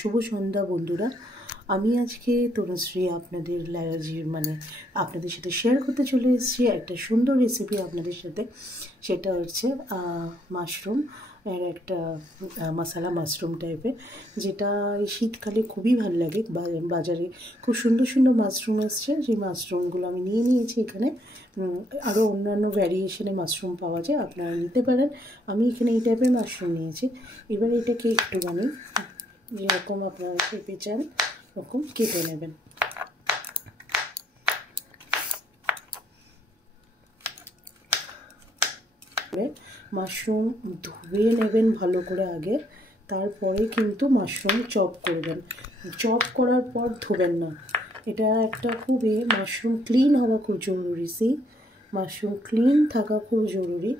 শুভ সন্ধ্যা বন্ধুরা। আমি আজকে তনুশ্রী আপনাদের আপনাদের সাথে শেয়ার করতে চলে এসেছি একটা সুন্দর রেসিপি আপনাদের সাথে। সেটা হচ্ছে মাশরুম এর একটা মশলা মাশরুম টাইপের, যেটা এই শীতকালে খুবই ভালো লাগে। বাজারে খুব সুন্দর সুন্দর মাশরুম এসছে, সেই মাশরুমগুলো আমি নিয়ে নিয়েছি। এখানে আরও অন্যান্য ভ্যারিয়েশনে মাশরুম পাওয়া যায়, আপনারা নিতে পারেন। আমি এখানে এই টাইপের মাশরুম নিয়েছি। এবার এটাকে একটুখানি যেরকম আপনারা শেপে চান ওরকম কেটে নেবেন। মাশরুম ধুয়ে নেবেন ভালো করে আগে, তারপরে কিন্তু মাশরুম চপ করবেন। চপ করার পর ধোবেন না, এটা একটা খুবই মাশরুম ক্লিন হওয়া খুব জরুরি। মাশরুম ক্লিন থাকা খুব জরুরি,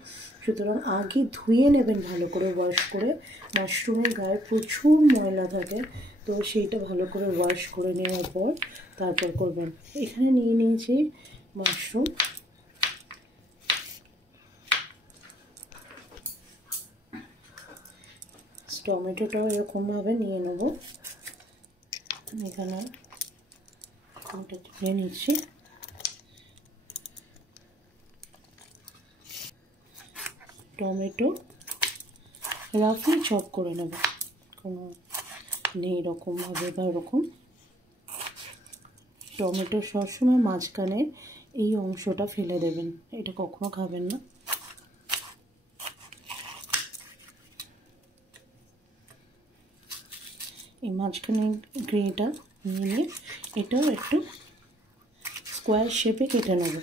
সুতরাং আগে ধুয়ে নেবেন ভালো করে ওয়াশ করে। মাশরুমের গায়ে প্রচুর ময়লা থাকে, তো সেইটা ভালো করে ওয়াশ করে নেওয়ার পর তারপর করবেন। এখানে নিয়ে নিয়েছি মাশরুম। টমেটোটাও এরকমভাবে নিয়ে নেব। এখানে তুলে নিচ্ছি। টমেটো রাফলি চপ করে নেব, কোনো নেই এরকমভাবে বা এরকম। টমেটো সবসময় মাঝখানে এই অংশটা ফেলে দেবেন, এটা কখনো খাবেন না। এই মাঝখানে গ্রেটা নিয়ে এটাও একটু স্কোয়ার শেপে কেটে নেব।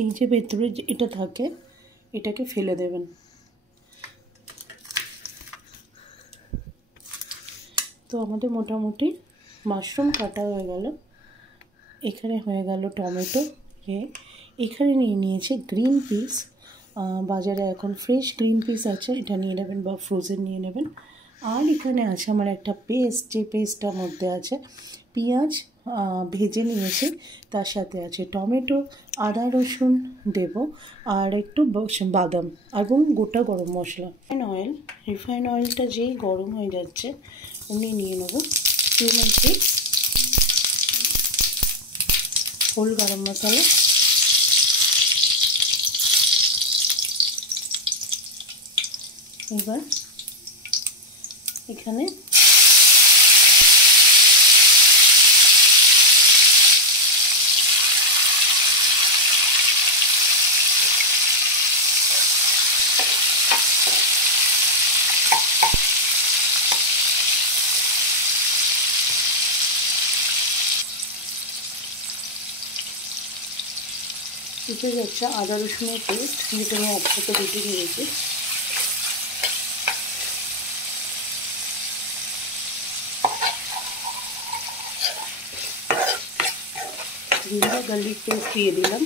এই যে ভেতরে এটা থাকে এটাকে ফেলে দেবেন। তো আমাদের মোটামুটি মাশরুম কাটা হয়ে গেল। এখানে হয়ে গেল টমেটো। এখানে নিয়ে নিয়েছি গ্রিন পিস। বাজারে এখন ফ্রেশ গ্রিন পিস আছে, এটা নিয়ে নেবেন বা ফ্রোজেন নিয়ে নেবেন। আর এখানে আছে আমার একটা পেস্ট, যে পেস্টটার মধ্যে আছে পেঁয়াজ ভেজে নিয়েছি, তার সাথে আছে টমেটো, আদা রসুন দেব, আর একটু বাদাম এবং গোটা গরম মশলা। রিফাইন অয়েলটা যেই গরম হয়ে যাচ্ছে উনি নিয়ে নেব কিউমিন সিডস, হোল গরম মশলা, এবার এখানে এটা যাচ্ছে আদা রসুনের পেস্ট, যেটা আমি একসাথে বেটে নিয়েছি। জিঞ্জার গার্লিক পেস্ট দিয়ে দিলাম।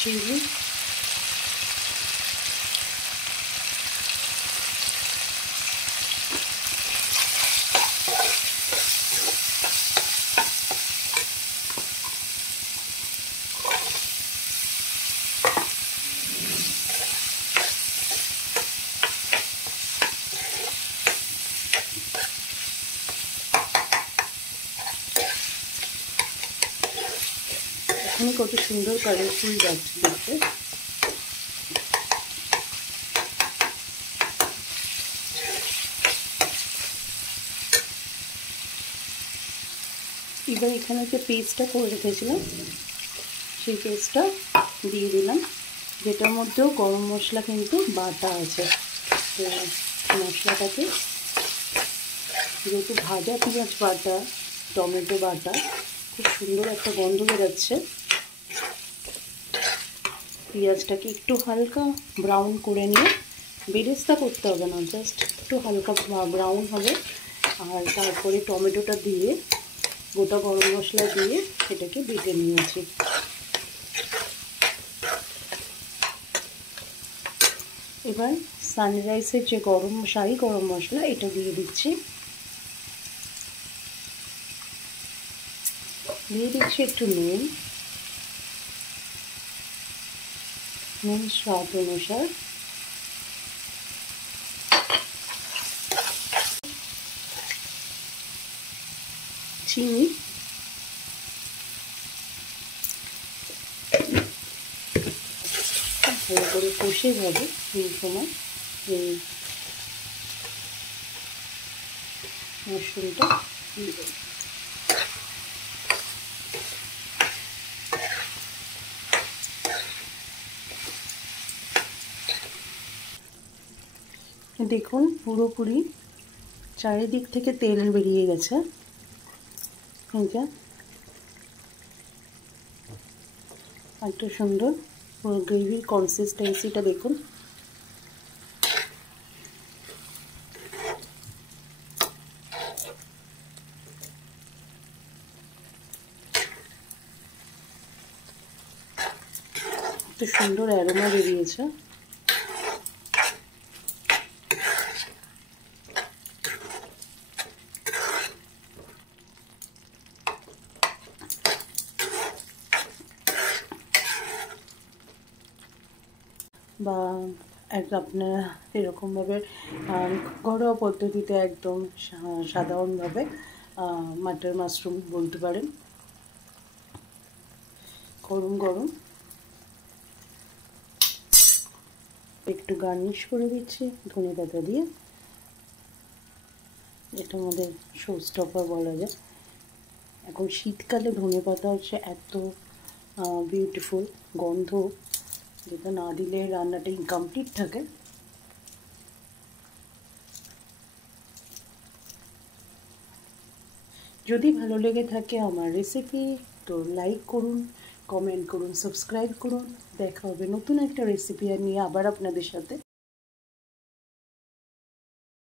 চিনি, এখানে কত সুন্দর কালারফুল যাচ্ছে দেখতে। এবার এখানে যে পেস্টটা করে রেখেছিলাম সেই পেস্টটা দিয়ে দিলাম, যেটার মধ্যেও গরম মশলা কিন্তু বাটা আছে। তো মশলাটাকে, যেহেতু ভাজা পেঁয়াজ বাটা, টমেটো বাটা, খুব সুন্দর একটা গন্ধ বেরোচ্ছে। পেঁয়াজটাকে একটু হালকা ব্রাউন করে নিয়ে, বেরেস্তা করতে হবে না, জাস্ট একটু হালকা ব্রাউন হবে। আর তারপরে টমেটোটা দিয়ে গোটা গরম মশলা দিয়ে এটাকে বেটে নিয়েছি। এবার সানরাইজের যে শাহি গরম মশলা এটা দিয়ে দিচ্ছি। দিয়ে দিচ্ছি একটু নুন স্বাদ অনুসার। চিনি, ভালো করে কষে যাবে এই সময় এই মাশরুমটা দিয়ে দেবো। দেখুন পুরোপুরি চারিদিক থেকে তেল বেরিয়ে গেছে। এটা একটা সুন্দর গ্রেভির কনসিস্টেন্সিটা দেখুন। একটা সুন্দর অ্যারোমা বেরিয়েছে। বা আপনারা এরকমভাবে ঘরোয়া পদ্ধতিতে একদম সাধারণভাবে মাটার মাশরুম বলতে পারেন। গরম গরম একটু গার্নিশ করে দিচ্ছি ধনেপাতা দিয়ে। এটা আমাদের শো স্টপার বলা যায়। এখন শীতকালে ধনেপাতা হচ্ছে এত বিউটিফুল গন্ধ, যেটা না দিলে রান্নাটা ইনকমপ্লিট থাকে। যদি ভালো লেগে থাকে আমার রেসিপি তো লাইক করুন, কমেন্ট করুন, সাবস্ক্রাইব করুন। দেখা হবে নতুন একটা রেসিপি নিয়ে আবার আপনাদের সাথে।